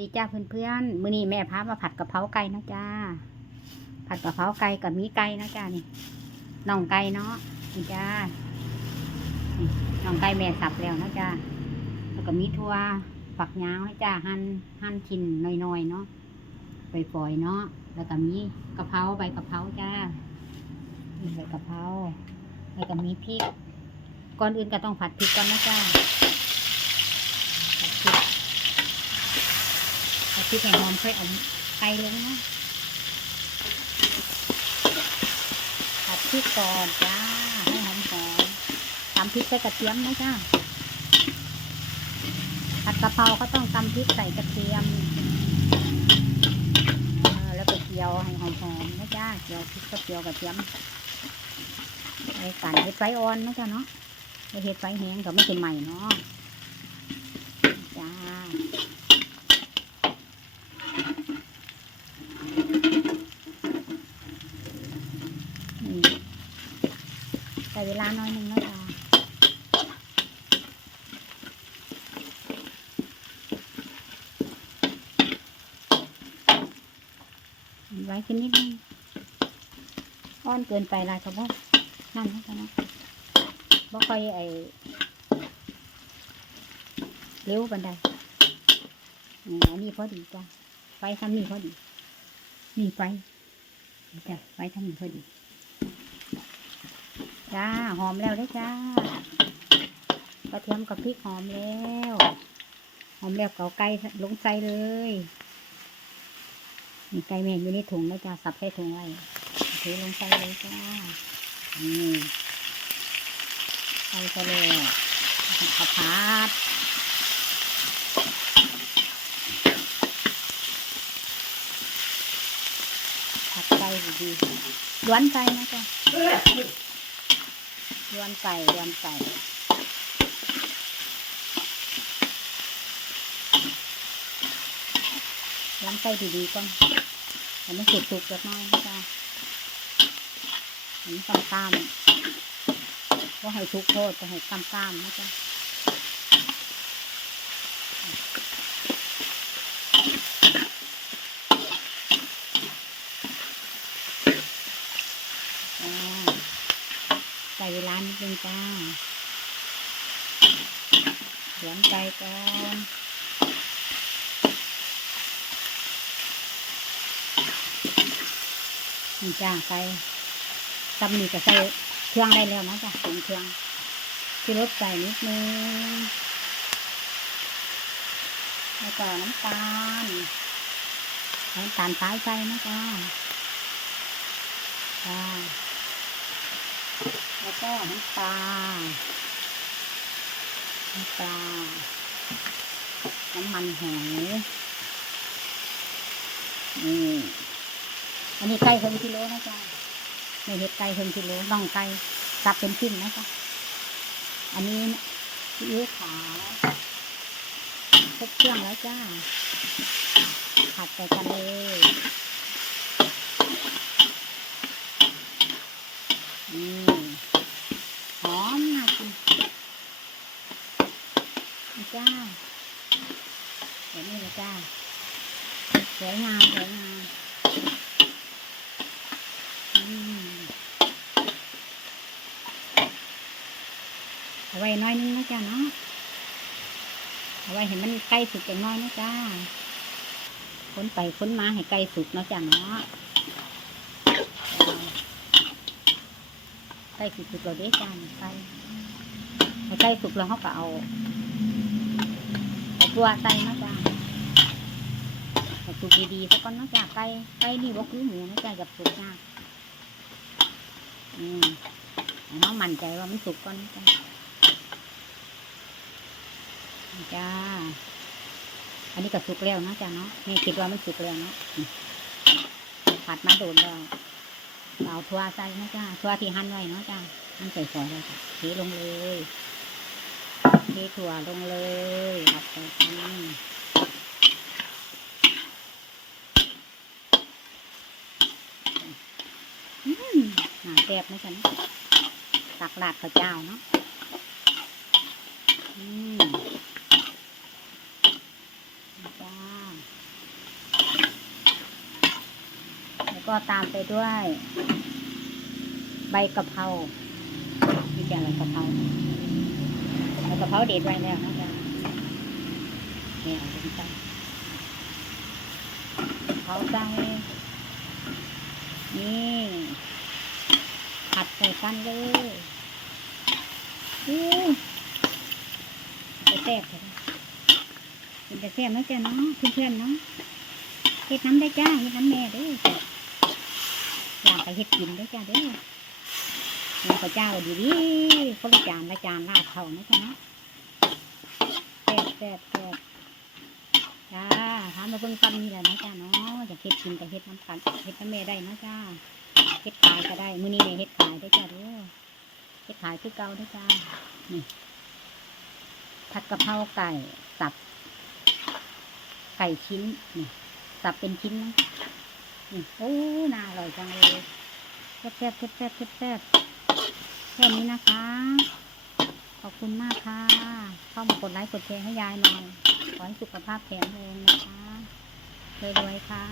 ดีจ้าเพื่อนๆ มื้อนี้แม่พามาผัดกะเพราไก่นะจ้า ผัดกะเพราไก่กับมีไก่นะจ้านี่น่องไก่เนาะนี่จ้าน่องไก่แม่สับแล้วนะจ้าแล้วก็มีทั่วฝักยาวนะจ้าหั่นหั่นชิ้นน้อยๆเนาะปล่อยๆเนาะ แล้วก็มีกะเพราใบกะเพราจ้าใบกะเพราแล้วก็มีพริก ก่อนอื่นก็ต้องผัดพริกก่อนนะจ้า ผัดพริก เอาพริกให้หอมค่อยเอาไก่ลงนะผัดพริกก่อนจ้าให้หอมหอมตำพริกใส่กระเทียมนะจ้าผัดกะเพราก็ต้องตำพริกใส่กระเทียมแล้วก็เจียวให้หอมหอมๆนะจ้าเจียวพริกก็เจียวกระเทียมไอ้กันเห็ดไฟอ่อนนะจ้าเนาะเห็ดไฟแห้งก็ไม่เป็นใหม่เนาะจ้า นี่ใส่ เวลาน้อยหนึงแล้วจ้าไว้ขึ้นนิดนึงอ่อนเกินไปลายเขาบอกนั่นนะจ๊ะเนาะบ่ค่อยไอเร็วบันไดนี่อันนี้พอดีจ้ะไฟทำนี่พอดี นี่ไฟจ้ะไฟทำนี่พอดี จ้า หอมแล้วได้จ้ากระเทียมกับพริกหอมแล้ว หอมแล้วเกาไก่ลงใส่เลยมีไก่แม่นอยู่ในถุงนะจ้าสับใส่ถุงไว้เทลงใส่เลยจ้านี่ใส่ไปเลยข้าวผัดผัดไก่ดีๆล้วนไก่นะจ้า ล้วนไก่ล้วนไก่ล้างไส้ดีๆก่อนให้มันสุกๆจักหน่อยนะจ๊ะให้มันตามตามๆว่าให้ทุกโทษก็ให้ตามตามๆนะจ๊ะอ่า ใส่เวลานิดนึงจ้าเหลืองใจก่อนนี่จ้าใส่ตำนี่ก็ใส่เครื่องได้แล้วนะจ้ะถึงเครื่องที่รสใส่นิดนึงแล้วก็น้ำตาลน้ำตาลสายใส่นะจ้าจ้า แล้วก็น้ำปลา น้ำปลา น้ำมันหอยนี่อันนี้ไก่เพิ่มกิโลนะจ๊ะในเห็ดไก่เพิ่มกิโลน่องไก่สับเป็นชิ้นนะจ๊ะอันนี้ซีอิ๊วขาวครบเครื่องแล้วจ้า ผัดใส่กันเลยนี่ หอมน่ากินนี่จ้า เดี๋ยวนี้เลยจ้าสวยงามสวยงามอืมเอาไว้น้อยนึงนะจ้าเนาะเอาไว้เห็นมันใกล้สุกอย่างน้อยนะจ้าค้นไปค้นมาให้ใกล้สุกนะจ้าเนาะใกล้สุกเราได้จ้าใกล้ใกล้สุกแล้วเขาก็เอาเอาตัวใส่นะจ๊ะ ให้สุกดีๆสักก่อนนะจ๊ะไก่ไก่นี่บ่คือหมูนะจ๊ะกับสุกยากอืมน้องมั่นใจว่ามันสุกก่อนนะจ๊ะนี่จ้า อันนี้ก็สุกแล้วนะจ๊ะเนาะนี่คิดว่ามันสุกแล้วเนาะผัดมาโดนแล้วเอาทั่วใส่นะจ๊ะทั่วที่หั่นไว้เนาะจ๊ะหั่นใส่ซอยเลยจ้ะเทลงเลยเทถั่วลงเลยผัดใส่กัน แซ่บนะฉันตักลาดข้าเจ้าเนาะอืมจ้าแล้วก็ตามไปด้วย ใบกะเพรามีแกงอะไรกะเพราใบกะเพราเด็ดไว้แล้วนะจ๊ะเนี่ยดูจ้าเขาตั้งนี่ กันเลยอู้จะแซ่บเลยเป็นจะแซ่บไหมจ๊ะเนาะเพื่อนๆเนาะเฮ็ดน้ำได้จ้าเฮ็ดน้ำแม่เด้ออยากไปเฮ็ดกินเด้จ้าเด้อแล้วก็เจ้าดีดีๆคนละจานละจานลาดเท่านะจ๊ะเนาะแซ่บแซ่บแซ่บจ้าทำมาเบิ่งปันนี่แหละนะจ้าเนาะอยากเฮ็ดกินกับเฮ็ดน้ำกันเฮ็ดน้ำแม่ได้นะจ้า เฮ็ดขายก็ได้มื้อนี้แม่เฮ็ดขายได้จ้าเด้อเฮ็ดขายคือเก่าเด้จ้านี่ผัดกะเพราไก่สับ ไก่ชิ้นนี่สับเป็นชิ้นนะนี่โอ้น่าอร่อยจังเลยแซ่บแซ่บแซ่บแซ่บแซ่บแซ่บแค่นี้นะคะ ขอบคุณมากค่ะ เข้ามากดไลค์กดแชร์ให้ยายหน่อย ขอให้สุขภาพแข็งแรงนะคะรวยๆค่ะ